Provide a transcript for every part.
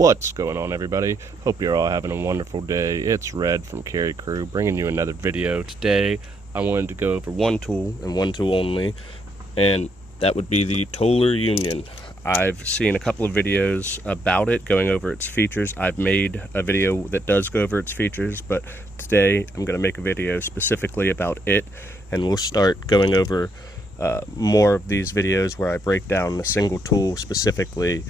What's going on, everybody? Hope you're all having a wonderful day. It's Red from Carry Crew bringing you another video. Today I wanted to go over one tool and one tool only, and that would be the TOLER Union. I've seen a couple of videos about it, going over its features. I've made a video that does go over its features, but today I'm going to make a video specifically about it, and we'll start going over more of these videos where I break down a single tool specifically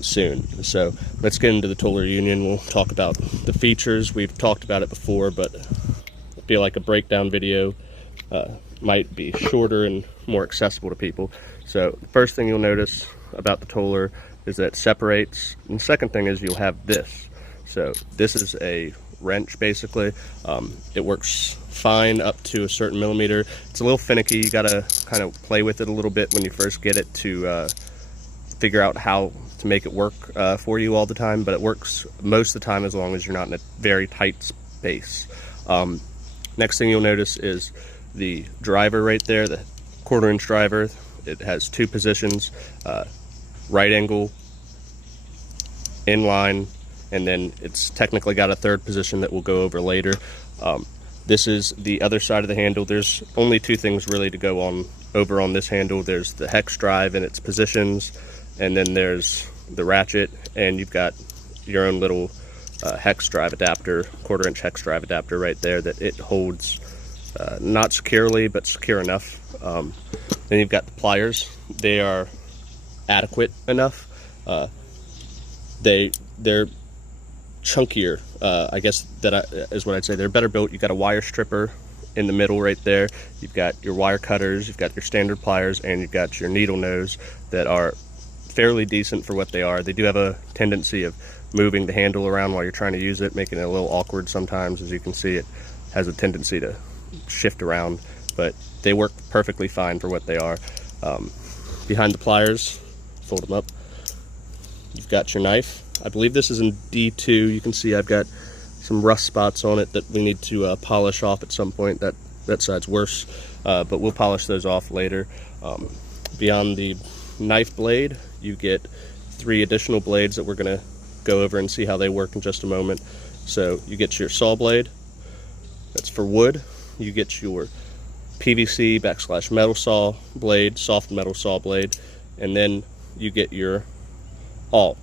soon. So let's get into the TOLER Union. We'll talk about the features. We've talked about it before, but I feel like a breakdown video might be shorter and more accessible to people. So the first thing you'll notice about the TOLER is that it separates, and the second thing is you'll have this. So this is a wrench basically. It works fine up to a certain millimeter. It's a little finicky. You gotta kind of play with it a little bit when you first get it to figure out how to make it work for you all the time, but it works most of the time as long as you're not in a very tight space. Next thing you'll notice is the driver right there, the 1/4 inch driver. It has two positions, right angle, inline, and then it's technically got a third position that we'll go over later. This is the other side of the handle. There's only two things really to go on over on this handle. There's the hex drive and its positions, and then there's the ratchet, and you've got your own little hex drive adapter, 1/4 inch hex drive adapter right there that it holds not securely, but secure enough. Then you've got the pliers. They are adequate enough. They're chunkier, I guess is what I'd say. They're better built. You've got a wire stripper in the middle right there. You've got your wire cutters, you've got your standard pliers, and you've got your needle nose that are fairly decent for what they are. They do have a tendency of moving the handle around while you're trying to use it, making it a little awkward sometimes. As you can see, it has a tendency to shift around, but they work perfectly fine for what they are. Behind the pliers, fold them up, you've got your knife. I believe this is in D2. You can see I've got some rust spots on it that we need to polish off at some point. That side's worse, but we'll polish those off later. Beyond the knife blade, you get 3 additional blades that we're going to go over and see how they work in just a moment. So you get your saw blade, that's for wood. You get your PVC / metal saw blade, soft metal saw blade, and then you get your awl.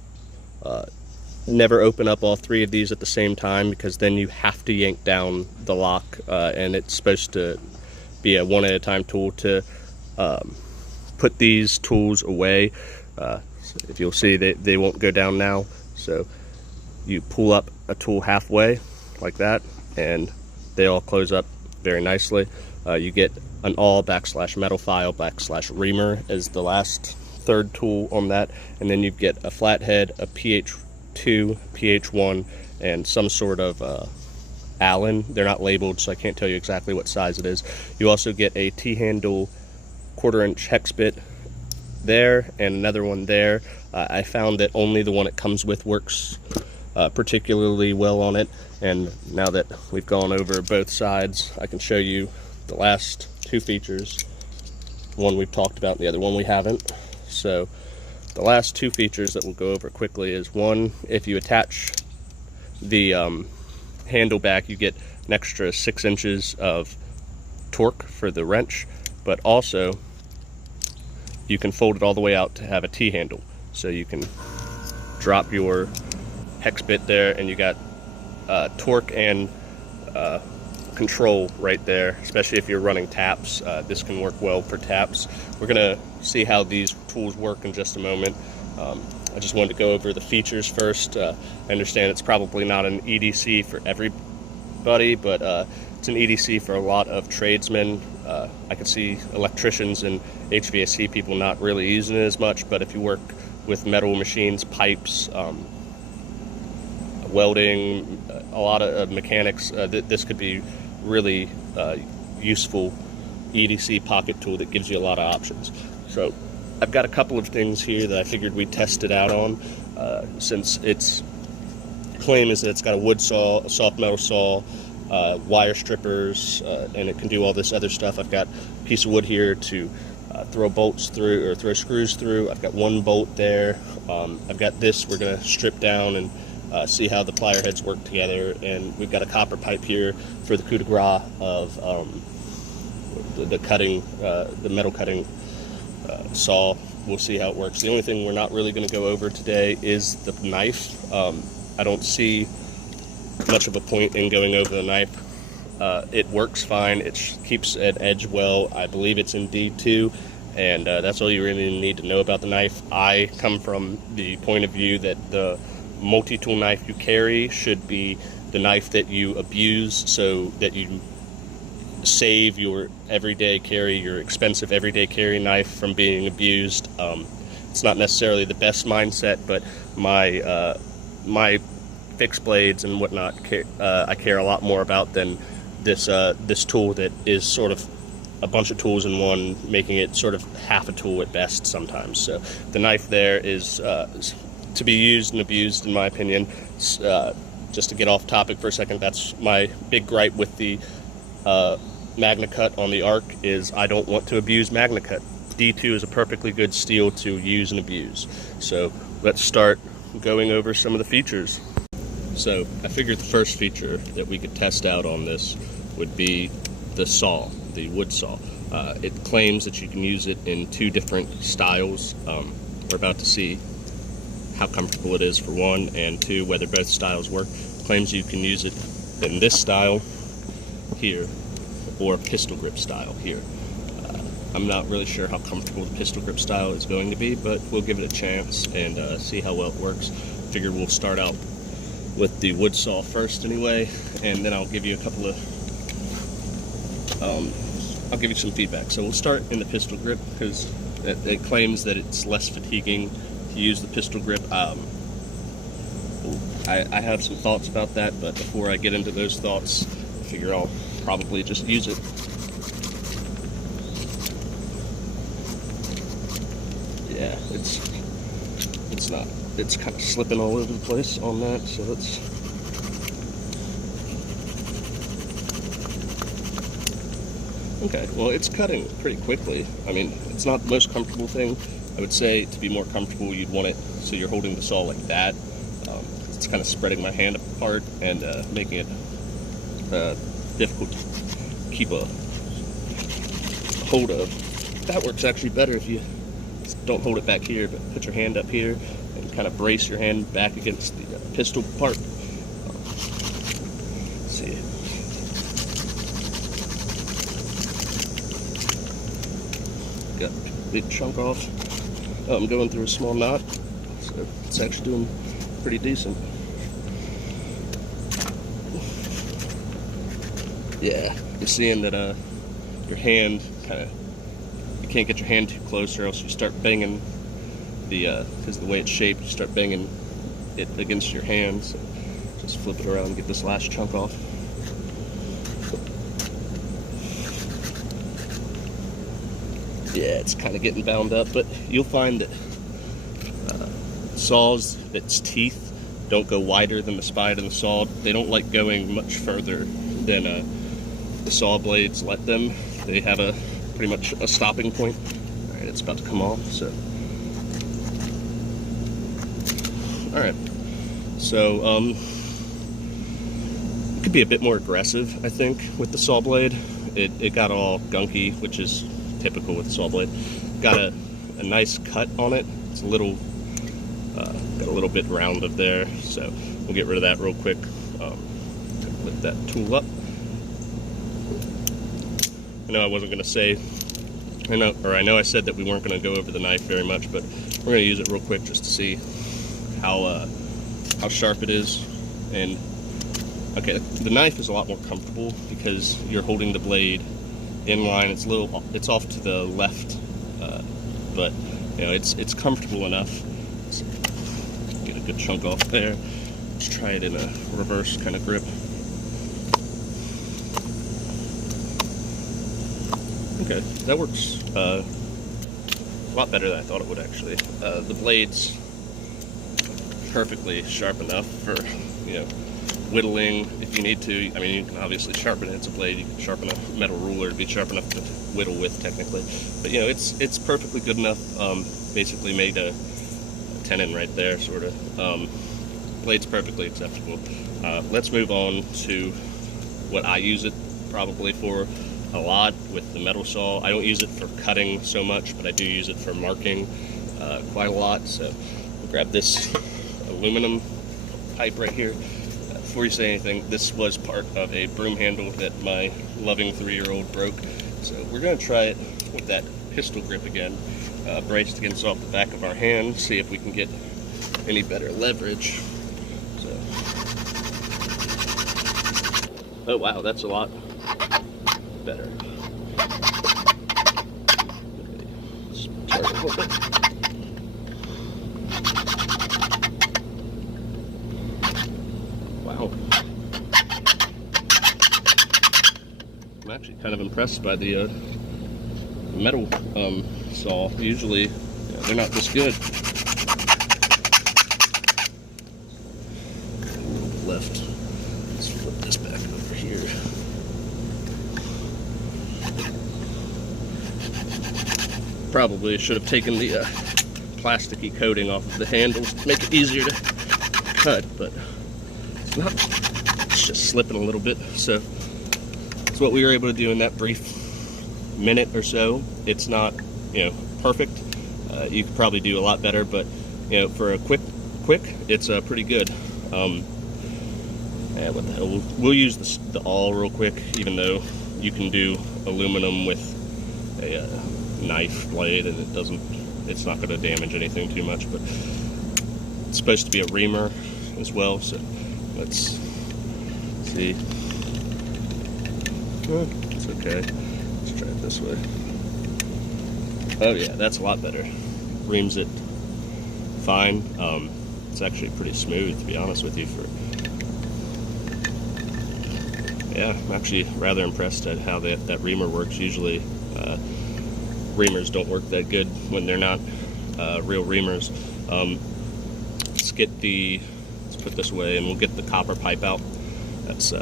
Never open up all 3 of these at the same time, because then you have to yank down the lock, and it's supposed to be a one at a time tool to put these tools away. If you'll see, they won't go down now. So you pull up a tool halfway like that, and they all close up very nicely. You get an awl / metal file / reamer as the last third tool on that, and then you get a flathead, a PH2, PH1, and some sort of Allen. They're not labeled, so I can't tell you exactly what size it is. You also get a T-handle 1/4 inch hex bit there and another one there. I found that only the one it comes with works particularly well on it, and now that we've gone over both sides, I can show you the last 2 features. One we've talked about, the other one we haven't. So the last 2 features that we'll go over quickly is, one, if you attach the handle back, you get an extra 6 inches of torque for the wrench, but also you can fold it all the way out to have a T-handle. So you can drop your hex bit there, and you got torque and control right there, especially if you're running taps. This can work well for taps. We're gonna see how these tools work in just a moment. I just wanted to go over the features first. I understand it's probably not an EDC for everybody, but it's an EDC for a lot of tradesmen. I could see electricians and HVAC people not really using it as much, but if you work with metal machines, pipes, welding, a lot of mechanics, this could be really useful EDC pocket tool that gives you a lot of options. So I've got a couple of things here that I figured we'd test it out on, since its claim is that it's got a wood saw, a soft metal saw, wire strippers, and it can do all this other stuff. I've got a piece of wood here to throw bolts through, or throw screws through. I've got one bolt there. I've got this we're going to strip down and see how the plier heads work together. And we've got a copper pipe here for the coup de grace of the cutting, the metal cutting saw. We'll see how it works. The only thing we're not really going to go over today is the knife. I don't see much of a point in going over the knife. It works fine. It keeps an edge well. I believe it's in D2, and that's all you really need to know about the knife. I come from the point of view that the multi-tool knife you carry should be the knife that you abuse, so that you save your everyday carry, your expensive everyday carry knife from being abused. It's not necessarily the best mindset, but my fixed blades and whatnot, I care a lot more about than this tool that is sort of a bunch of tools in one, making it sort of half a tool at best sometimes. So the knife there is to be used and abused, in my opinion. Just to get off topic for a second, that's my big gripe with the Magna Cut on the Arc, is I don't want to abuse Magna Cut. D2 is a perfectly good steel to use and abuse. So let's start going over some of the features. So I figured the first feature that we could test out on this would be the saw, the wood saw. It claims that you can use it in 2 different styles. We're about to see how comfortable it is for one, and 2, whether both styles work. It claims you can use it in this style here, or pistol grip style here. I'm not really sure how comfortable the pistol grip style is going to be, but we'll give it a chance and see how well it works. Figured we'll start out with the wood saw first anyway, and then I'll give you a couple of I'll give you some feedback. So we'll start in the pistol grip, because it claims that it's less fatiguing to use the pistol grip. I have some thoughts about that, but before I get into those thoughts, I figure I'll probably just use it. Yeah, it's kind of slipping all over the place on that, so let's... Okay, well, it's cutting pretty quickly. I mean, it's not the most comfortable thing. I would say to be more comfortable, you'd want it so you're holding the saw like that. It's kind of spreading my hand apart and making it difficult to keep a hold of. That works actually better if you don't hold it back here, but put your hand up here and kind of brace your hand back against the pistol part. Let's see. Got a big chunk off. Oh, I'm going through a small knot, so it's actually doing pretty decent. Yeah, you're seeing that your hand kind of, you can't get your hand too close, or else you start banging because the way it's shaped, you start banging it against your hand. So just flip it around and get this last chunk off. Yeah, it's kind of getting bound up, but you'll find that saws, its teeth don't go wider than the spine in the saw. They don't like going much further than the saw blades let them. They have pretty much a stopping point. All right, it's about to come off, so. All right, so it could be a bit more aggressive, I think, with the saw blade. It got all gunky, which is typical with the saw blade. Got a nice cut on it. It's a little, got a little bit round up there, so we'll get rid of that real quick. Lift that tool up. I know I wasn't going to say, I know I said that we weren't going to go over the knife very much, but we're going to use it real quick just to see how sharp it is. And okay, the knife is a lot more comfortable because you're holding the blade in line. It's off to the left, but you know, it's comfortable enough. Let's get a good chunk off there. Let's try it in a reverse kind of grip. Okay, that works a lot better than I thought it would, actually. The blade's perfectly sharp enough for, you know, whittling if you need to. I mean, you can obviously sharpen it. It's a blade. You can sharpen a metal ruler to be sharp enough to whittle with, technically. But you know, it's perfectly good enough. Basically made a tenon right there, sort of. Blade's perfectly acceptable. Let's move on to what I use it probably for a lot with the metal saw. I don't use it for cutting so much, but I do use it for marking quite a lot. So we'll grab this aluminum pipe right here. Before you say anything, this was part of a broom handle that my loving 3-year-old broke. So we're going to try it with that pistol grip again, braced against off the back of our hand, see if we can get any better leverage. So, oh wow, that's a lot better. Let's turn it a little bit. Wow. I'm actually kind of impressed by the metal saw. Usually, they're not this good. Left. Let's flip this back over here. Probably should have taken the plasticky coating off of the handles to make it easier to cut, but it's not. It's just slipping a little bit. So that's what we were able to do in that brief minute or so. It's not, perfect. You could probably do a lot better, but for a quick, it's pretty good. Yeah, what the hell? We'll use the awl real quick, even though you can do aluminum with a knife blade, and it's not going to damage anything too much. But it's supposed to be a reamer as well, so let's see. It's okay. Let's try it this way. Oh yeah, that's a lot better. Reams it fine. It's actually pretty smooth, to be honest with you. Yeah, I'm actually rather impressed at how that reamer works. Usually, reamers don't work that good when they're not real reamers. Let's put this away, and we'll get the copper pipe out. That's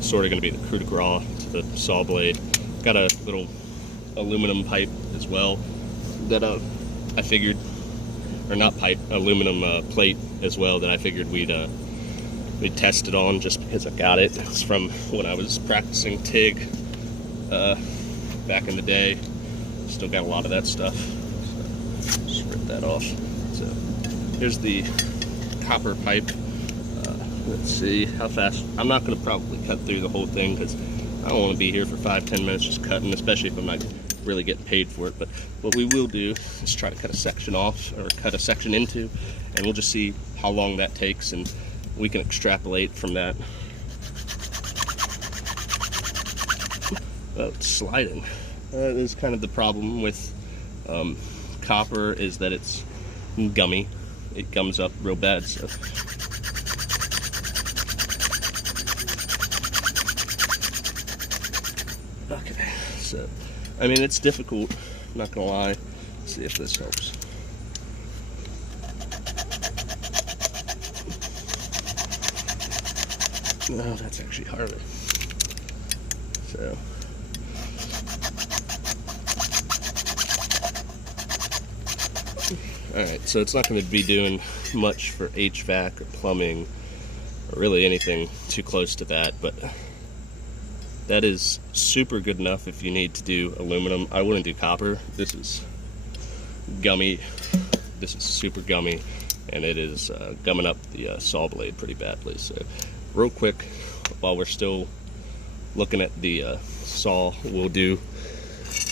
sort of going to be the coup de grace to the saw blade. Got a little aluminum pipe as well that I figured, or not pipe, aluminum plate as well that I figured we'd test it on just because I got it. It's from when I was practicing TIG back in the day. Still got a lot of that stuff. So just rip that off. So here's the copper pipe. Let's see how fast. I'm not going to probably cut through the whole thing because I don't want to be here for 5-10 minutes just cutting, especially if I'm not really getting paid for it. But what we will do is try to cut a section off, or cut a section into, and we'll just see how long that takes, and we can extrapolate from that. Oh, it's sliding. That is kind of the problem with copper, is that it's gummy. It gums up real bad. So okay, so I mean, it's difficult, I'm not gonna lie. Let's see if this helps. No, that's actually harder. So alright, so it's not going to be doing much for HVAC or plumbing or really anything too close to that, but that is super good enough if you need to do aluminum. I wouldn't do copper. This is gummy. This is super gummy, and it is gumming up the saw blade pretty badly. So real quick, while we're still looking at the saw, we'll do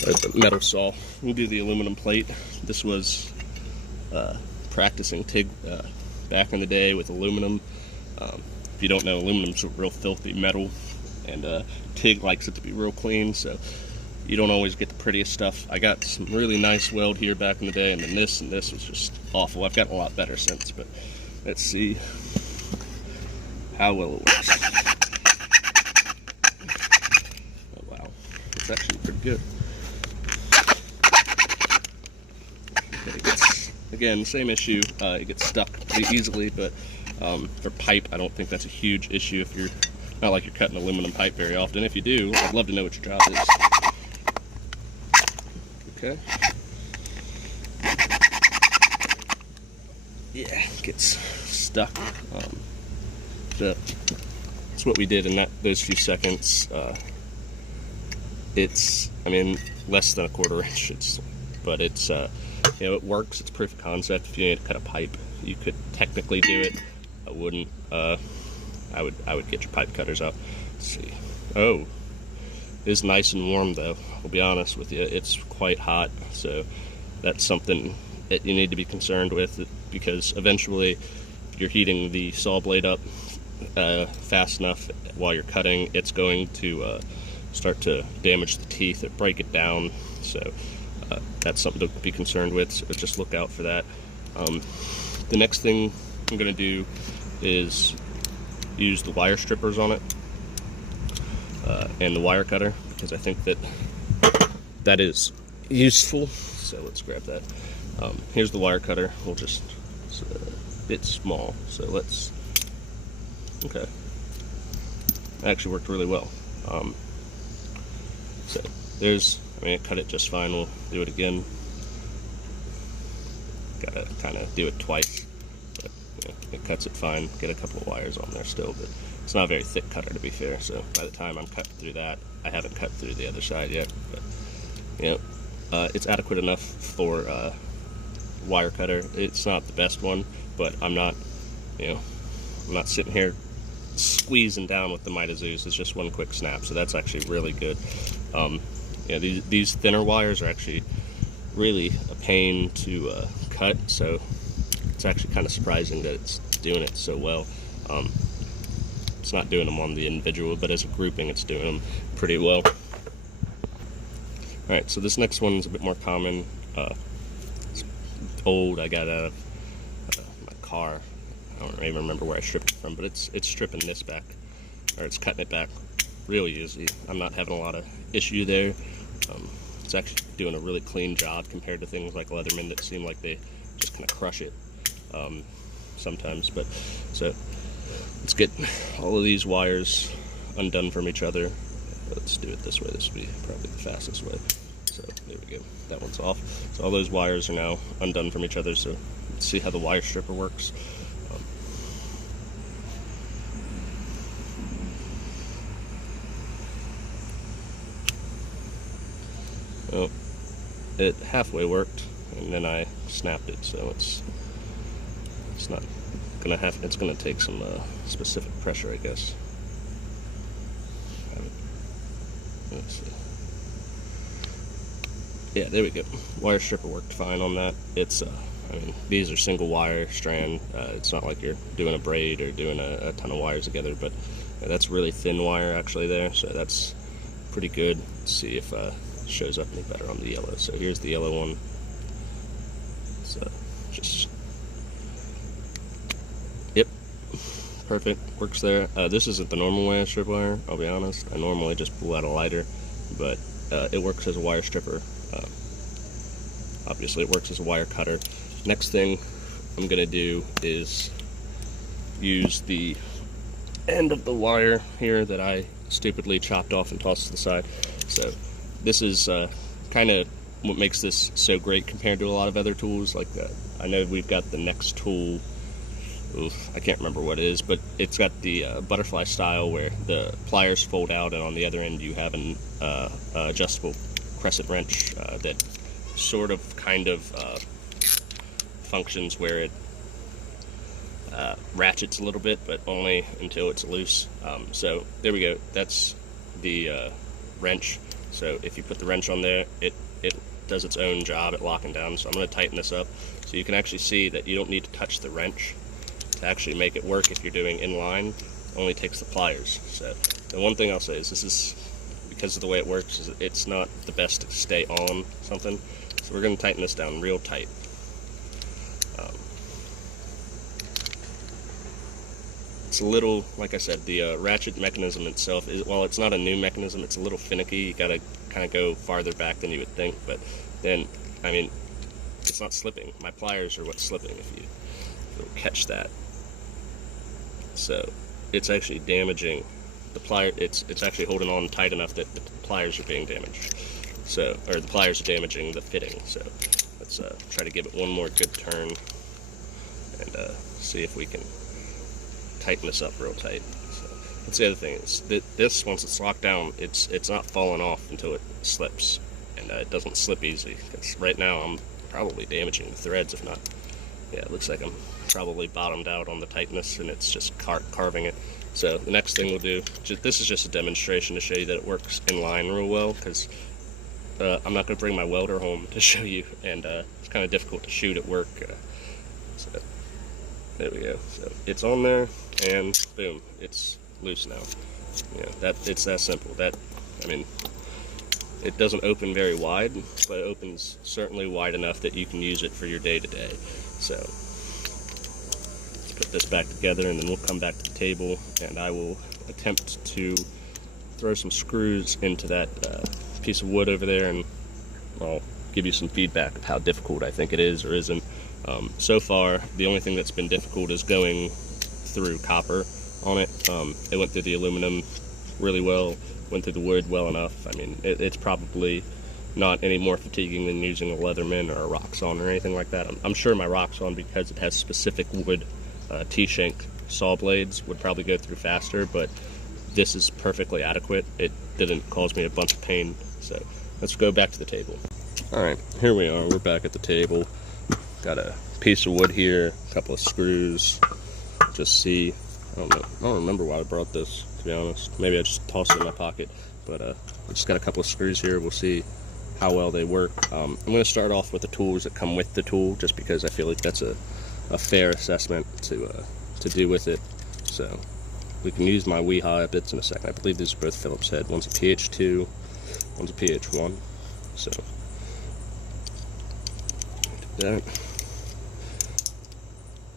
the metal saw. We'll do the aluminum plate. This was practicing TIG back in the day with aluminum. If you don't know, aluminum's a real filthy metal, and TIG likes it to be real clean, so you don't always get the prettiest stuff. I got some really nice weld here back in the day, and then this and this was just awful. I've gotten a lot better since, but let's see how well it works. Oh wow, it's actually pretty good. Okay, again, same issue. It gets stuck pretty easily, but For pipe, I don't think that's a huge issue if you're not like you're cutting aluminum pipe very often. If you do, I'd love to know what your job is. Okay. Yeah, it gets stuck. So that's what we did in those few seconds. It's, I mean, less than a 1/4 inch. But it's, you know, it works. It's proof of concept. If you need to cut a pipe, you could technically do it. I wouldn't. I would get your pipe cutters out. Let's see. Oh, it is nice and warm though. I'll be honest with you. It's quite hot. So that's something that you need to be concerned with, because eventually you're heating the saw blade up fast enough while you're cutting, it's going to start to damage the teeth or break it down. So that's something to be concerned with. So just look out for that. The next thing I'm going to do is use the wire strippers on it and the wire cutter, because I think that is useful. So let's grab that. Here's the wire cutter. We'll just, it's a bit small, so let's, okay. It actually worked really well. So there's, I mean, it cut it just fine. We'll do it again. Gotta kind of do it twice, but you know, it cuts it fine. Get a couple of wires on there still, but it's not a very thick cutter, to be fair. So by the time I'm cutting through that, I haven't cut through the other side yet, but you know, it's adequate enough for wire cutter. It's not the best one, but I'm not, you know, I'm not sitting here squeezing down with the Mitazoos. It's just one quick snap, so that's actually really good. Yeah, these thinner wires are actually really a pain to cut, so it's actually kind of surprising that it's doing it so well. It's not doing them on the individual, but as a grouping, it's doing them pretty well. Alright, so this next one is a bit more common. It's old. I got out of my car. I don't even remember where I stripped it from, but it's stripping this back, or it's cutting it back really easy. I'm not having a lot of issue there. It's actually doing a really clean job compared to things like Leatherman that seem like they just kind of crush it sometimes. But so let's get all of these wires undone from each other. Let's do it this way. This would be probably the fastest way. So there we go. That one's off. So all those wires are now undone from each other. So let's see how the wire stripper works. Well, it halfway worked, and then I snapped it. So it's not gonna have. It's gonna take some specific pressure, I guess. Let's see. Yeah, there we go. Wire stripper worked fine on that. It's, I mean, these are single wire strand. It's not like you're doing a braid or doing a ton of wires together, but yeah, that's really thin wire actually there, so that's pretty good. Let's see if it shows up any better on the yellow. So here's the yellow one. So just, yep, perfect, works there. This isn't the normal way I strip wire, I'll be honest. I normally just pull out a lighter, but it works as a wire stripper. Obviously it works as a wire cutter. Next thing I'm gonna do is use the end of the wire here that I stupidly chopped off and tossed to the side. So this is kind of what makes this so great compared to a lot of other tools like that. I know we've got the next tool, I can't remember what it is, but it's got the butterfly style where the pliers fold out and on the other end you have an adjustable crescent wrench that sort of kind of functions where it ratchets a little bit, but only until it's loose. So there we go, that's the wrench. So if you put the wrench on there, it does its own job at locking down. So I'm going to tighten this up so you can actually see that you don't need to touch the wrench to actually make it work. If you're doing inline, it only takes the pliers. So the one thing I'll say is this is, because of the way it works, is it's not the best to stay on something. So we're going to tighten this down real tight. It's a little, like I said, the ratchet mechanism itself, while it's not a new mechanism, it's a little finicky. You got to kind of go farther back than you would think, but then, I mean, it's not slipping. My pliers are what's slipping, if you'll catch that. So it's actually damaging the plier. It's actually holding on tight enough that the pliers are being damaged. So, or the pliers are damaging the fitting. So let's try to give it one more good turn and see if we can tighten this up real tight. So that's the other thing, is that this, once it's locked down, it's not falling off until it slips, and it doesn't slip easy, because right now I'm probably damaging the threads, if not. Yeah, it looks like I'm probably bottomed out on the tightness, and it's just carving it. So the next thing we'll do, this is just a demonstration to show you that it works in line real well, because I'm not going to bring my welder home to show you, and it's kind of difficult to shoot at work. So there we go. So it's on there, and boom, it's loose now. It's that simple. I mean, it doesn't open very wide, but it opens certainly wide enough that you can use it for your day-to-day. So let's put this back together, and then we'll come back to the table, and I will attempt to throw some screws into that piece of wood over there, and I'll give you some feedback of how difficult I think it is or isn't. So far, the only thing that's been difficult is going through copper on it. It went through the aluminum really well, went through the wood well enough. I mean, it's probably not any more fatiguing than using a Leatherman or a Roxxon or anything like that. I'm sure my Roxxon, because it has specific wood T-shank saw blades, would probably go through faster, but this is perfectly adequate. It didn't cause me a bunch of pain. So let's go back to the table. All right, here we are. We're back at the table. Got a piece of wood here, a couple of screws. Just see, I don't remember why I brought this, to be honest. Maybe I just tossed it in my pocket, but I just got a couple of screws here. We'll see how well they work. I'm going to start off with the tools that come with the tool, just because I feel like that's a fair assessment to do with it. So we can use my Weehaw bits in a second. I believe these are both Phillips head. One's a PH2, one's a PH1. So that.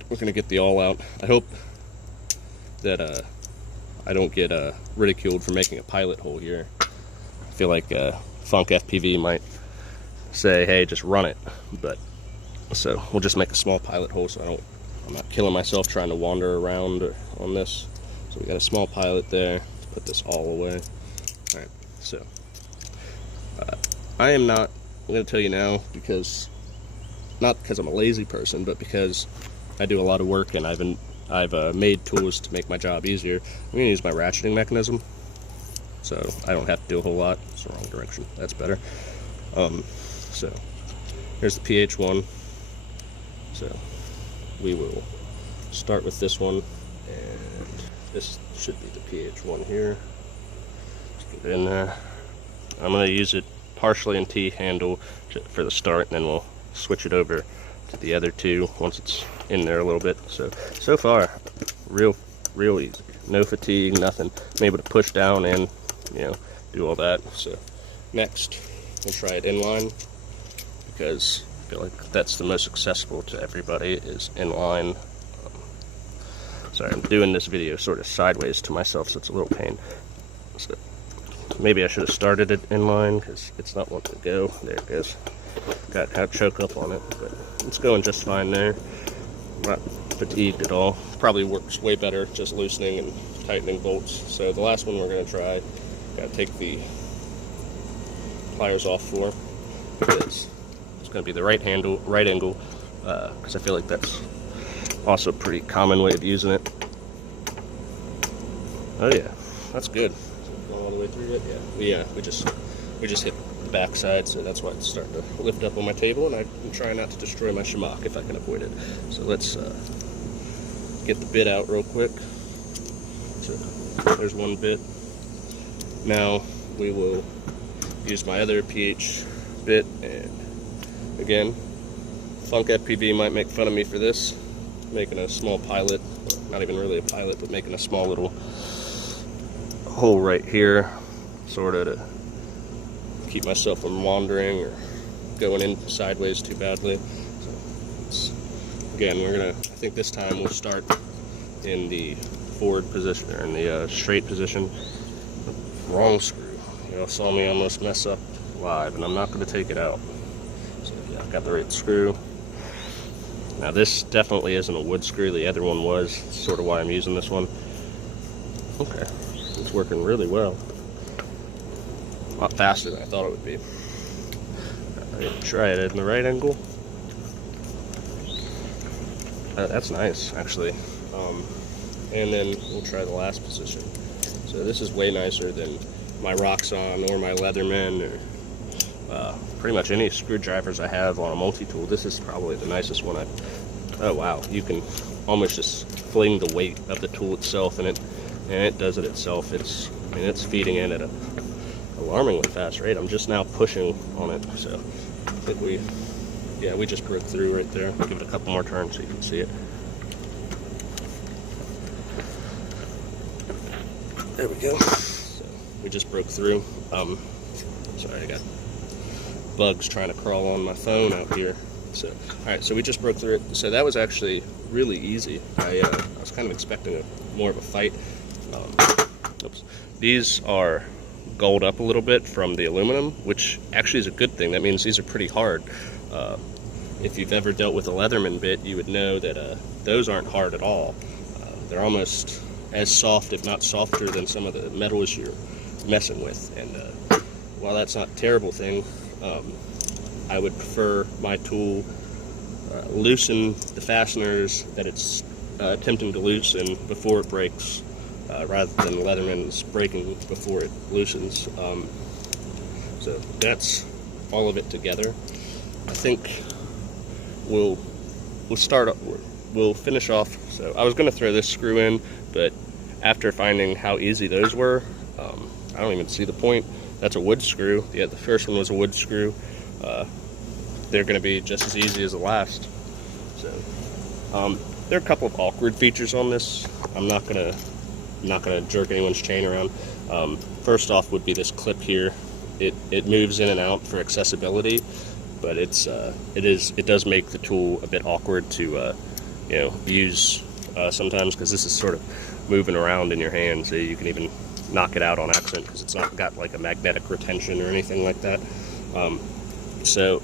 We're going to get the all out. I hope that I don't get ridiculed for making a pilot hole here. I feel like Funk FPV might say, hey, just run it. But so we'll just make a small pilot hole so I'm not killing myself trying to wander around on this. So we got a small pilot there. Let's put this all away. All right, so I'm going to tell you now, not because I'm a lazy person, but because I do a lot of work and I've made tools to make my job easier. I'm going to use my ratcheting mechanism, so I don't have to do a whole lot. It's the wrong direction. That's better. So here's the PH1. So we will start with this one, and this should be the PH1 here. Let's get it in there. I'm going to use it partially in T-handle for the start, and then we'll switch it over to the other two once it's in there a little bit. So far, real easy. No fatigue, nothing. I'm able to push down and, do all that. So next, we'll try it inline, because I feel like that's the most accessible to everybody, is inline. Sorry, I'm doing this video sort of sideways to myself, so it's a little pain. So maybe I should have started it inline, because it's not wanting to go. There it goes. Got kind of choke up on it, but it's going just fine there. Not fatigued at all. Probably works way better just loosening and tightening bolts. So the last one we're going to try, got to take the pliers off for, because it's going to be the right angle, because I feel like that's also a pretty common way of using it. Oh yeah, that's good. Going all the way through it. Yeah, we just hit the back side, so that's why it's starting to lift up on my table, and I'm trying not to destroy my Shimok if I can avoid it. So let's get the bit out real quick. So there's one bit. Now we will use my other PH bit, and again, Funk FPV might make fun of me for this, making a small pilot, not even really a pilot, but making a small little hole right here, sort of to keep myself from wandering or going in sideways too badly. So again, I think this time we'll start in the forward position, or in the straight position. Wrong screw. Y'all saw me almost mess up live, and I'm not going to take it out. So yeah, I've got the right screw. Now this definitely isn't a wood screw, the other one was, that's sort of why I'm using this one. Okay, it's working really well. A lot faster than I thought it would be. Alright, try it in the right angle. That's nice, actually. And then we'll try the last position. So this is way nicer than my Roxxon or my Leatherman or pretty much any screwdrivers I have on a multi-tool. This is probably the nicest one oh wow, you can almost just fling the weight of the tool itself, and it does it itself. I mean, it's feeding in at a alarmingly fast rate. I'm just now pushing on it, so I think we just broke through right there. Give it a couple more turns so you can see it. There we go. So we just broke through. Sorry, I got bugs trying to crawl on my phone out here. So, all right, so we just broke through it. So that was actually really easy. I was kind of expecting more of a fight. Oops. These are gold up a little bit from the aluminum, which actually is a good thing. That means these are pretty hard. If you've ever dealt with a Leatherman bit, you would know that those aren't hard at all. They're almost as soft, if not softer, than some of the metals you're messing with. And while that's not a terrible thing, I would prefer my tool loosen the fasteners that it's attempting to loosen before it breaks, rather than Leatherman's breaking before it loosens. So that's all of it together. I think we'll finish off. So I was going to throw this screw in, but after finding how easy those were, I don't even see the point. That's a wood screw. Yeah, the first one was a wood screw. They're going to be just as easy as the last. So there are a couple of awkward features on this. I'm not gonna jerk anyone's chain around. First off would be this clip here. It moves in and out for accessibility, but it does make the tool a bit awkward to use sometimes, because this is sort of moving around in your hand, so you can even knock it out on accident because it's not got like a magnetic retention or anything like that. So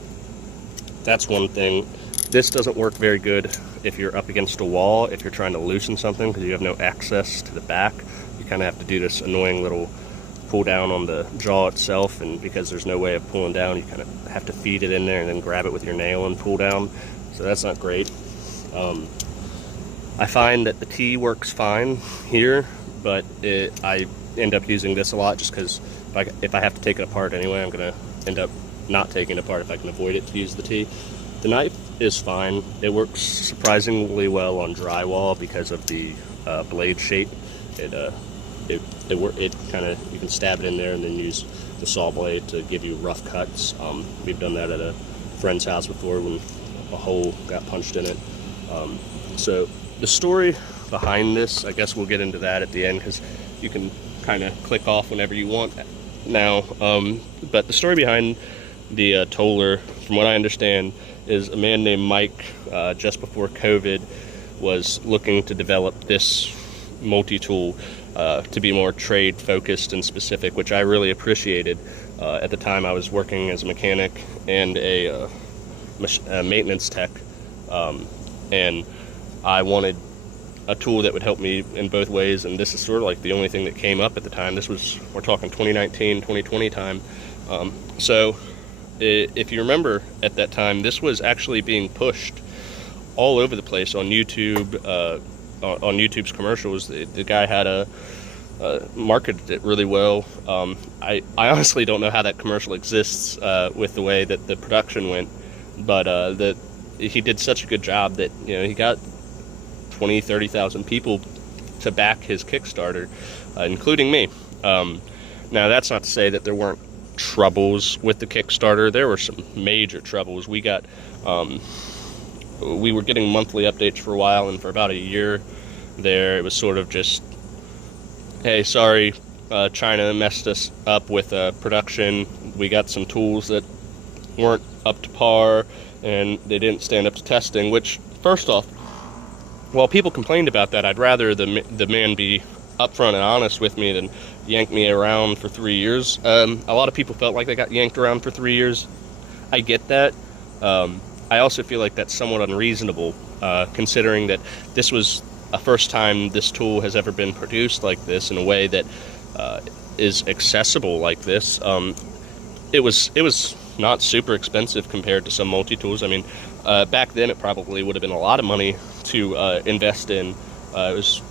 that's one thing. This doesn't work very good if you're up against a wall, if you're trying to loosen something, because you have no access to the back. You kind of have to do this annoying little pull down on the jaw itself, and because there's no way of pulling down, you kind of have to feed it in there and then grab it with your nail and pull down. So that's not great. I find that the T works fine here, but I end up using this a lot just because if I have to take it apart anyway, I'm going to end up not taking it apart if I can avoid it to use the T. The knife is fine. It works surprisingly well on drywall because of the blade shape. It kind of, you can stab it in there and then use the saw blade to give you rough cuts. We've done that at a friend's house before when a hole got punched in it. So the story behind this, I guess we'll get into that at the end, because you can kind of click off whenever you want now. But the story behind the TOLER, from what I understand, is a man named Mike, just before COVID, was looking to develop this multi-tool to be more trade focused and specific, which I really appreciated. At the time I was working as a mechanic and a maintenance tech, and I wanted a tool that would help me in both ways, and this is sort of like the only thing that came up at the time. This was, we're talking 2019, 2020 time. So if you remember at that time, this was actually being pushed all over the place on YouTube, on YouTube's commercials. The guy had marketed it really well. I honestly don't know how that commercial exists with the way that the production went, but he did such a good job that he got 20,000-30,000 people to back his Kickstarter, including me. Now that's not to say that there weren't troubles with the Kickstarter. There were some major troubles. We were getting monthly updates for a while, and for about a year there, it was sort of just, hey, sorry, China messed us up with production. We got some tools that weren't up to par, and they didn't stand up to testing, which, first off, while people complained about that, I'd rather the man be upfront and honest with me than yank me around for 3 years. A lot of people felt like they got yanked around for 3 years. I get that. I also feel like that's somewhat unreasonable considering that this was a first time this tool has ever been produced like this in a way that is accessible like this. It was not super expensive compared to some multi-tools. I mean, back then it probably would have been a lot of money to invest in. It was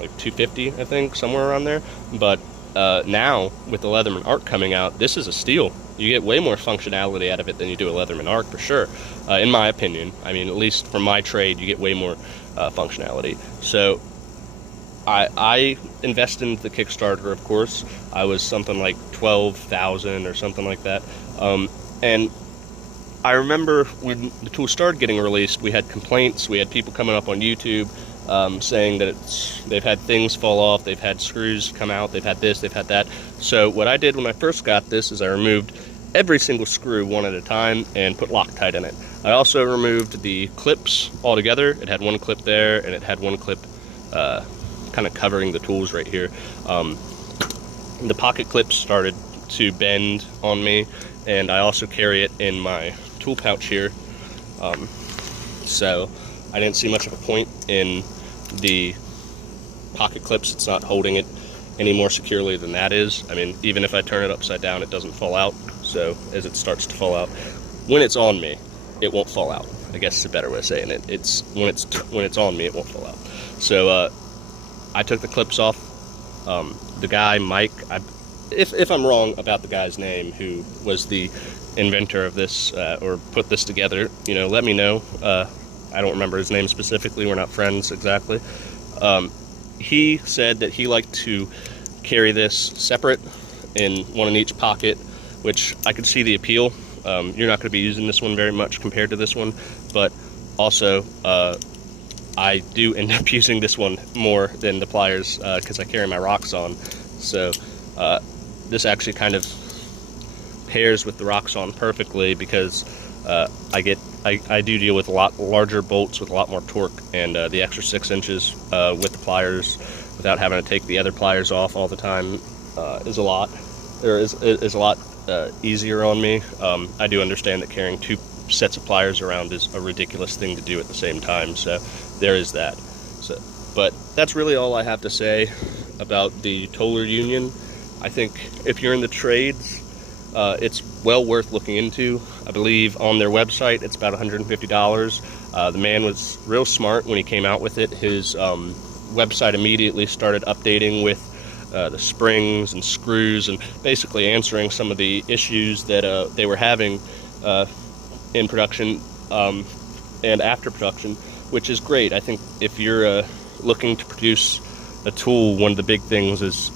like $250, I think, somewhere around there. But now, with the Leatherman Arc coming out, this is a steal. You get way more functionality out of it than you do a Leatherman Arc, for sure, in my opinion. I mean, at least for my trade, you get way more functionality. So I invested into the Kickstarter, of course. I was something like 12,000 or something like that. And I remember when the tool started getting released, we had complaints. We had people coming up on YouTube saying that they've had things fall off, they've had screws come out, they've had this, they've had that. So what I did when I first got this is I removed every single screw one at a time and put Loctite in it. I also removed the clips altogether. It had one clip there, and it had one clip kind of covering the tools right here. The pocket clips started to bend on me, and I also carry it in my tool pouch here. So I didn't see much of a point in the pocket clips. It's not holding it any more securely than that is. I mean, even if I turn it upside down, it doesn't fall out. So as it starts to fall out, when it's on me, it won't fall out. I guess it's a better way of saying it. It's when it's on me, it won't fall out. So I took the clips off. The guy, Mike, if I'm wrong about the guy's name who was the inventor of this or put this together, you know, let me know. I don't remember his name specifically. We're not friends exactly. He said that he liked to carry this separate in one in each pocket, which I could see the appeal. You're not going to be using this one very much compared to this one, but also I do end up using this one more than the pliers because I carry my rocks on. So this actually kind of pairs with the rocks on perfectly because I do deal with a lot larger bolts with a lot more torque, and the extra 6 inches with the pliers without having to take the other pliers off all the time is a lot easier on me. I do understand that carrying 2 sets of pliers around is a ridiculous thing to do at the same time, so there is that. So, but that's really all I have to say about the TOLER Union. I think if you're in the trades, it's well worth looking into. I believe on their website it's about $150. The man was real smart when he came out with it. His website immediately started updating with the springs and screws and basically answering some of the issues that they were having in production and after production, which is great. I think if you're looking to produce a tool, one of the big things is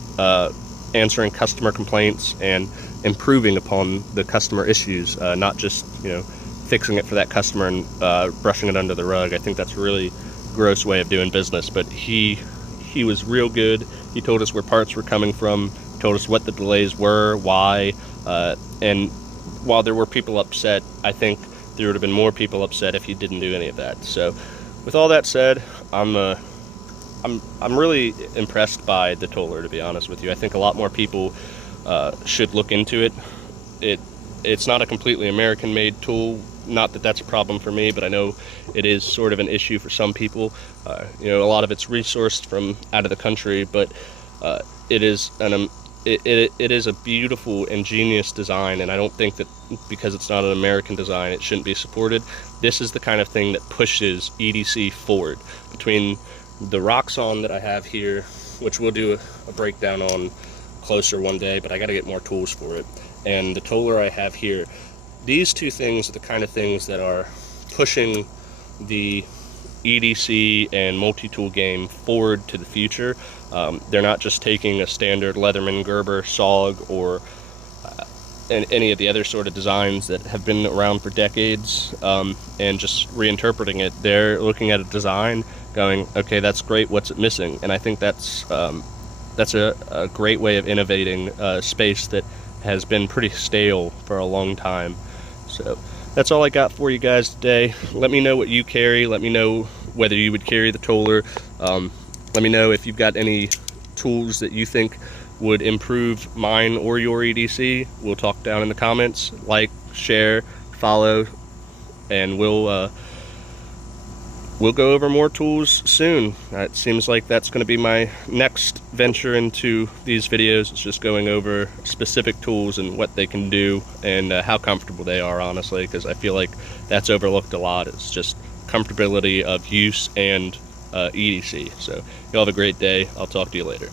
answering customer complaints and improving upon the customer issues, not just, you know, fixing it for that customer and brushing it under the rug. I think that's a really gross way of doing business, but he was real good. He told us where parts were coming from, told us what the delays were, why, and while there were people upset, I think there would have been more people upset if he didn't do any of that. So with all that said, I'm really impressed by the TOLER, to be honest with you. I think a lot more people should look into it. It's not a completely American-made tool. Not that that's a problem for me, but I know it is sort of an issue for some people. You know, a lot of it's resourced from out of the country, but it is a beautiful, ingenious design, and I don't think that because it's not an American design, it shouldn't be supported. This is the kind of thing that pushes EDC forward. Between the Roxxon that I have here, which we'll do a breakdown on closer one day, but I got to get more tools for it, and the TOLER I have here, these two things are the kind of things that are pushing the EDC and multi-tool game forward to the future. They're not just taking a standard Leatherman, Gerber, SOG, or any of the other sort of designs that have been around for decades and just reinterpreting it. They're looking at a design going, okay, that's great, what's it missing? And I think that's a great way of innovating a space that has been pretty stale for a long time. So that's all I got for you guys today. Let me know what you carry. Let me know whether you would carry the TOLER. Let me know if you've got any tools that you think would improve mine or your EDC. We'll talk down in the comments. Like, share, follow, and we'll we'll go over more tools soon. It seems like that's going to be my next venture into these videos. It's just going over specific tools and what they can do and how comfortable they are, honestly, because I feel like that's overlooked a lot. It's just comfortability of use and EDC. So you all have a great day. I'll talk to you later.